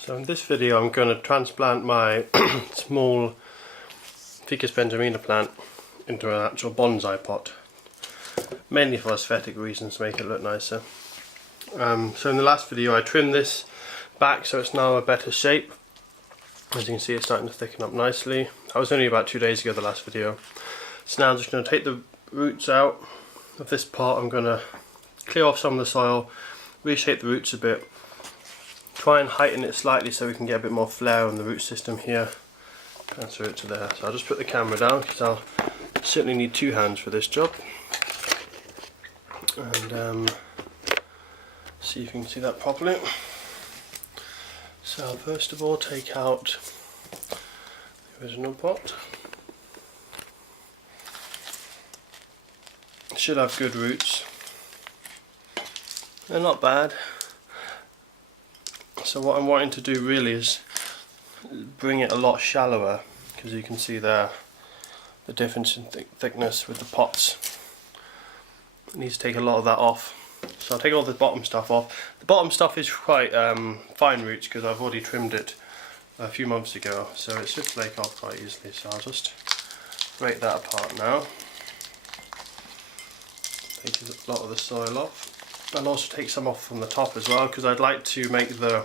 So in this video I'm going to transplant my small Ficus benjamina plant into an actual bonsai pot, mainly for aesthetic reasons, to make it look nicer. So in the last video I trimmed this back so it's now a better shape. As you can see, it's starting to thicken up nicely. That was only about 2 days ago, the last video. So now I'm just going to take the roots out of this pot. I'm going to clear off some of the soil, reshape the roots a bit, try and heighten it slightly so we can get a bit more flare on the root system here. Transfer it to there. So I'll just put the camera down because I'll certainly need 2 hands for this job. And see if you can see that properly. So first of all, take out the original pot. It should have good roots. They're not bad. So what I'm wanting to do really is bring it a lot shallower, because you can see there the difference in thickness with the pots. It needs to take a lot of that off. So I'll take all the bottom stuff off. The bottom stuff is quite fine roots because I've already trimmed it a few months ago, so it should flake off quite easily. So I'll just break that apart now. Take a lot of the soil off. I'll also take some off from the top as well, because I'd like to make the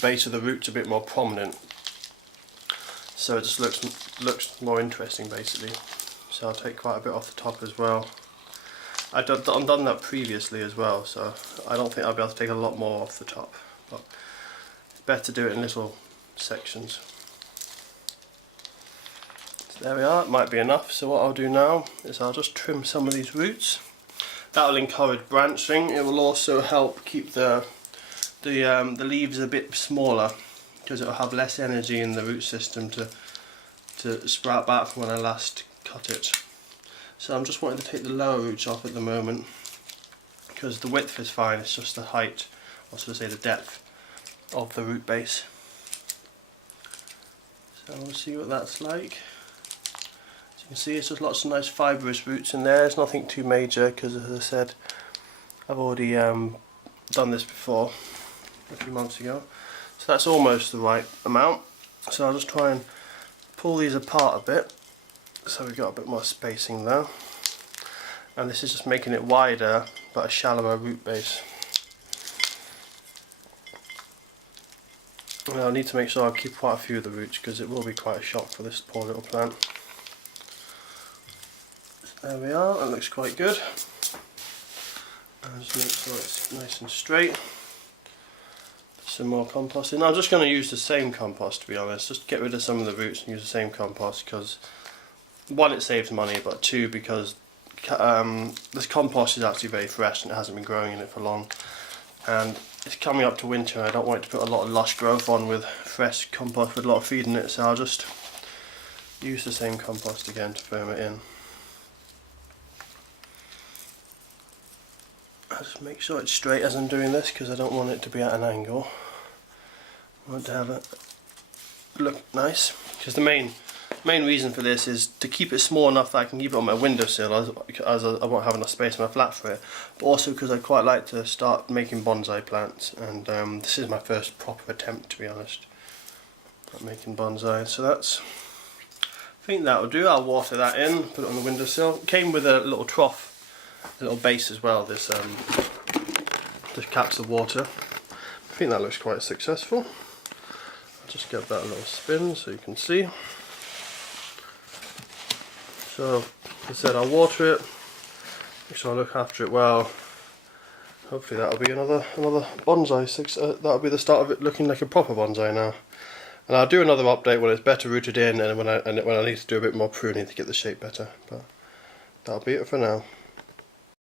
base of the roots a bit more prominent, so it just looks more interesting basically. So I'll take quite a bit off the top as well. I've done that previously as well, so I don't think I'll be able to take a lot more off the top, but it's better to do it in little sections. So there we are, it might be enough. So what I'll do now is I'll just trim some of these roots. That will encourage branching. It will also help keep the leaves a bit smaller, because it will have less energy in the root system to sprout back from when I last cut it. So I'm just wanting to take the lower roots off at the moment, because the width is fine, it's just the height, or should I say the depth of the root base. So we'll see what that's like. As you can see, it's just lots of nice fibrous roots in there. It's nothing too major, because as I said, I've already done this before a few months ago. So that's almost the right amount. So I'll just try and pull these apart a bit, so we've got a bit more spacing there. And this is just making it wider but a shallower root base. And I'll need to make sure I keep quite a few of the roots, because it will be quite a shock for this poor little plant. So there we are, that looks quite good. And just make sure it's nice and straight. Some more compost in. I'm just going to use the same compost, to be honest, just get rid of some of the roots and use the same compost, because 1, it saves money, but 2, because this compost is actually very fresh and it hasn't been growing in it for long, and it's coming up to winter and I don't want it to put a lot of lush growth on with fresh compost with a lot of feed in it, so I'll just use the same compost again to firm it in. I'll just make sure it's straight as I'm doing this, because I don't want it to be at an angle. I want to have it look nice, because the main reason for this is to keep it small enough that I can keep it on my windowsill, as I won't have enough space on my flat for it, but also because I quite like to start making bonsai plants, and this is my first proper attempt, to be honest, at making bonsai. So that's, I think that'll do. I'll water that in, put it on the windowsill. It came with a little trough, a little base as well, this caps the water. I think that looks quite successful. I'll just give that a little spin so you can see. So, as I said, I'll water it, make sure I look after it well. Hopefully that'll be another bonsai. That'll be the start of it looking like a proper bonsai now. And I'll do another update when it's better rooted in, and when I need to do a bit more pruning to get the shape better. But that'll be it for now.